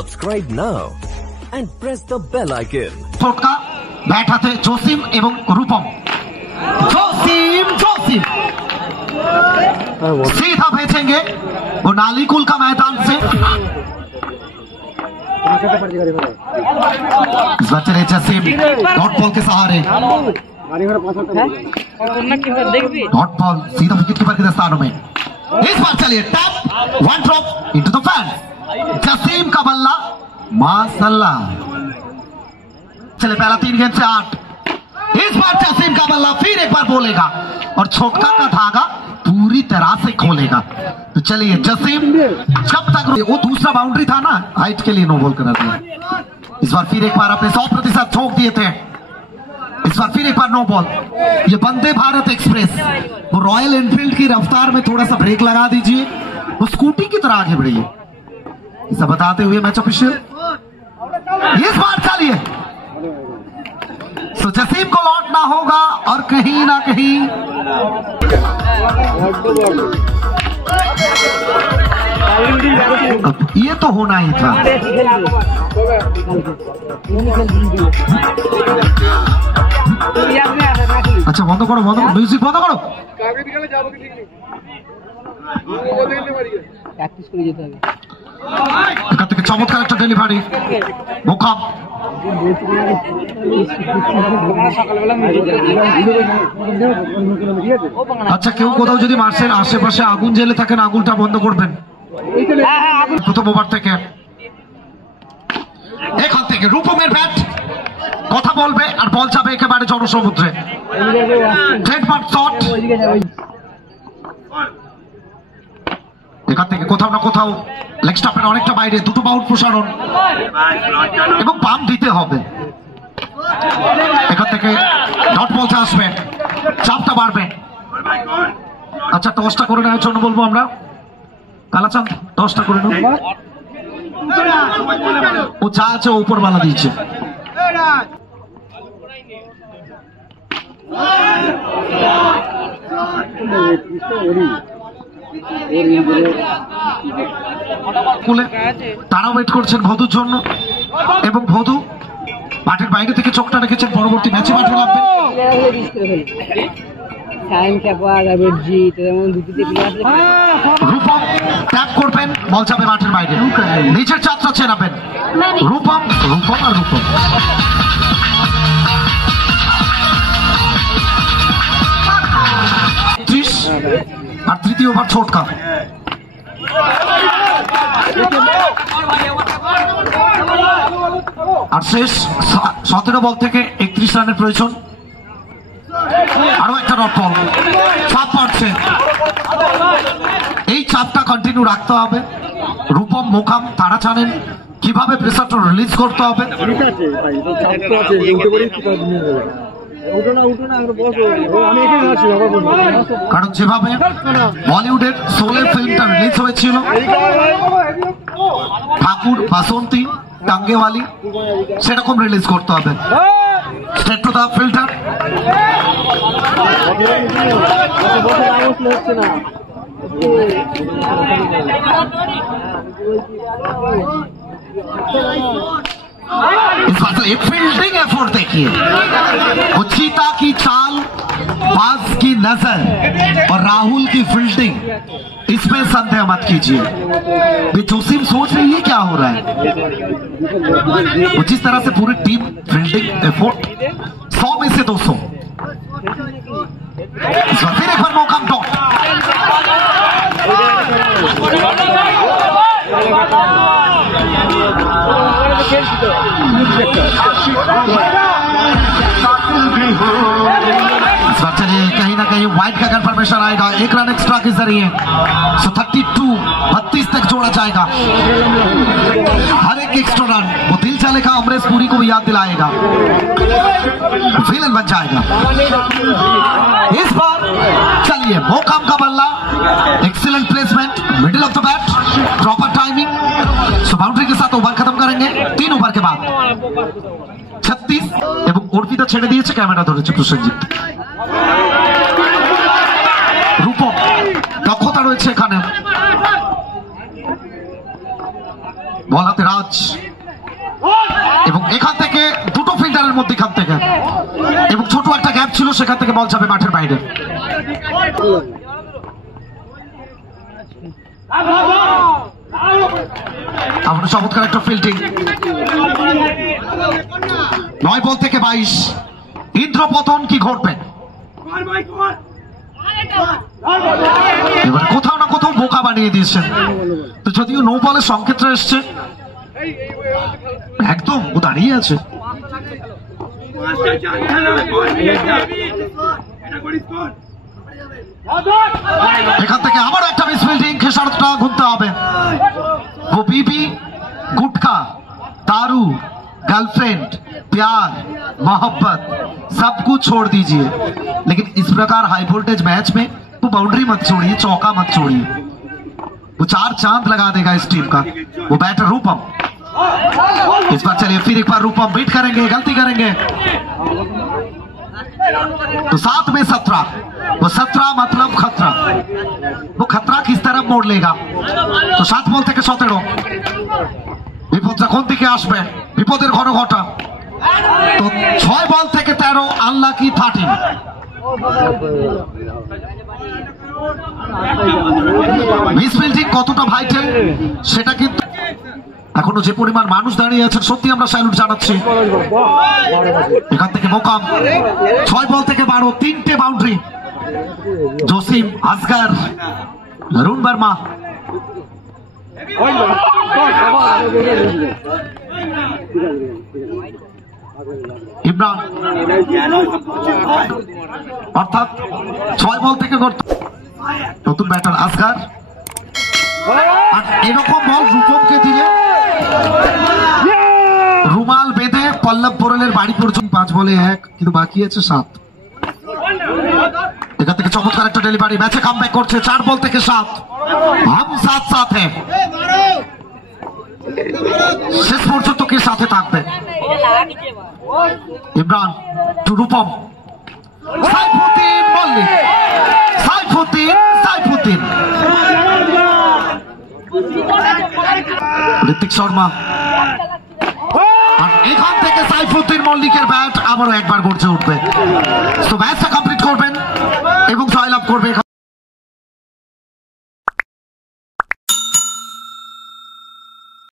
Subscribe now and press the bell icon. छोटका बैठा थे जोसिम एवं रूपम। जोसिम सीधा भेजेंगे वो नालीकुल का मैदान से। इस बार चले जोसिम डॉट बॉल के सहारे। डॉट बॉल सीधा विकेट कीपर के दस्तानों में। इस बार चलिए tap one drop into the fan. Josim का बल्ला माशाल्लाह। चले पहला 3 गेंद से 8। इस बार जोसिम का बल्ला फिर एक बार बोलेगा और छोटका का धागा पूरी तरह से खोलेगा। तो चलिए जोसिम जब तक वो दूसरा बाउंड्री था ना, हाइट के लिए नो बॉल करा दिया। इस बार फिर एक बार अपने 100% ठोक दिए थे। इस बार फिर एक बार नो बॉल। ये वंदे भारत एक्सप्रेस, वो रॉयल एनफील्ड की रफ्तार में थोड़ा सा ब्रेक लगा दीजिए, वो स्कूटी की तरह आगे बढ़िए, ऐसा बताते हुए मैच ऑफिशियल। इस बार चलिए तो जोसिम को लौटना होगा और कहीं ना कहीं ये तो होना ही था। अच्छा बंद करो म्यूजिक बंद करो। এখান থেকে চমৎকার একটা ডেলিভারি মোকাম। আচ্ছা কেউ কোথাও যদি মার্চের আশেপাশে আগুন জ্বেলে থাকেন আগুনটা বন্ধ করবেন প্রথম ওভার থেকে। এখান থেকে রূপমের ব্যাট কথা বলবে আর বল যাবে একেবারে জনসমুদ্রে। Trademark shot. এখান থেকে কোথাও না কোথাও লেগ স্টাম্পের অনেকটা বাইরে, দুটো বাউন্ড প্রসারণ এবং পাম্প দিতে হবে। এখান থেকে ডট বলতে আসবে, চাপটা বাড়বে। আচ্ছা টসটা করে নেওয়ার জন্য বলবো আমরা কালাচাঁদ, টসটা করে নেব। ও যা আছে উপরওয়ালা দিয়েছে। তারা ওয়েট করছেন ভদুর জন্য এবং ভদু মাঠের বাইরে থেকে চোখটা রেখেছেন পরবর্তী ম্যাচে মাঠে নামবেন। রূপম ট্যাপ করবেন, বল যাবে মাঠের বাইরে, নিচের চাপটা চেনাবেন। রূপম আর রূপম। আর তৃতীয় ওভার ছোটকা। আর শেষ 17 বল থেকে 31 রানের প্রয়োজন। আরো একটা ডট বল, চাপ পড়ছে, এই চাপটা কন্টিনিউ রাখতে হবে। রূপম মোকাম তারা জানেন কিভাবে প্রেসারটা রিলিজ করতে হবে। কারণ যেভাবে বলিউডের সোলে ফিল্মটা রিলিজ হয়েছিল ঠাকুর বাসন্তী টাঙ্গেওয়ালি, সেরকম রিলিজ করতে হবে। Straight to the filter. Fielding effort देखिए, वो चीता की चाल, बाज की नजर और राहुल की फील्डिंग, इसमें संदेह मत कीजिए। जोसिम सोच रही है क्या हो रहा है। वो जिस तरह से पूरी टीम फील्डिंग एफर्ट 100 में से 200। फिर एक बार मौका डॉट। चलिए कहीं ना कहीं वाइड का कंफर्मेशन आएगा 1 रन एक्स्ट्रा के जरिए। 32 तक जोड़ा जाएगा। हर एक एक्स्ट्रा रन वो दिल चलेगा, अमरीश पुरी को भी याद दिलाएगा, विलन बन जाएगा। इस बार चलिए मोकाम का बल्ला, excellent placement, middle of the bat, proper timing. So boundary के साथ ओवर खत्म करेंगे 3 ओवर के बाद। 36 এবং অর্পিতা ছেড়ে দিয়েছে, ক্যামেরা ধরেছে প্রসেনজিৎ। রূপম দক্ষতা রয়েছে এখানে। বল হাতে রাজ, এবং এখান থেকে দুটো ফিল্ডারের মধ্যে এখান থেকে, এবং ছোট একটা গ্যাপ ছিল, সেখান থেকে বল যাবে মাঠের বাইরে। আমরা চমৎকার একটা ফিল্ডিং। 9 বল থেকে 22। ইন্দ্রপতন কি ঘটবে? এবার কোথাও না কোথাও বোকা বানিয়ে দিয়েছেন। তো যদিও নো বলের সংকেতটা এসছে, একদম ও দাঁড়িয়ে আছে। এখান থেকে আবার একটা মিস ফিল্ডিং, খেসারতটা ঘুরতে হবে। वो बीबी गुटखा दारू गर्लफ्रेंड प्यार मोहब्बत सब कुछ छोड़ दीजिए, लेकिन इस प्रकार हाई वोल्टेज मैच में तो बाउंड्री मत छोड़िए, चौका मत छोड़िए। वो 4 चांद लगा देगा इस टीम का। वो बैटर रूपम, इस बार चलिए फिर एक बार रूपम बीट करेंगे, गलती करेंगे तो 7 में 17। वो 17 मतलब खतरा, वो खतरा किस तरफ मोड़ लेगा। तो 7 বল থেকে 17। বিপদটা কোন দিকে আসবে? বিপদের ঘন ঘটা। তো 6 বল থেকে 13, আনলাকি 13। মিস ফিল্ডিং কতটা ভাইটাল সেটা কিন্তু এখনো যে পরিমাণ মানুষ দাঁড়িয়ে আছেন, সত্যি আমরা স্যালুট জানাচ্ছি। এখান থেকে মোকাম 6 বল থেকে 12, 3টে বাউন্ডারি। জসিম, আসগার, অরুণ বর্মা, ইমরান, অর্থাৎ 6 বল থেকে নতুন ব্যাটার আসগার। আর এরকম বল রূপমকে দিলে রুমাল বেঁধে পল্লব পোরেলের বাড়ি পর্যন্ত 5 বলে 1, কিন্তু বাকি আছে 7। এখান থেকে চমৎকার একটা ডেলিভারি, ম্যাচে কামব্যাক করছে। 4 বল থেকে 7, हम साथ साथ हैं। শেষ পর্যন্ত কে সাথে থাকবে? ইমরান টু রূপম, সাইফুদ্দিন মল্লিক, সাইফুদ্দিন, ঋত্বিক শর্মা। আর এখান থেকে সাইফুদ্দিন মল্লিকের ব্যাট আবারও একবার গর্জে উঠবে। তো ম্যাচটা কমপ্লিট করবেন এবং জয়লাভ করবে।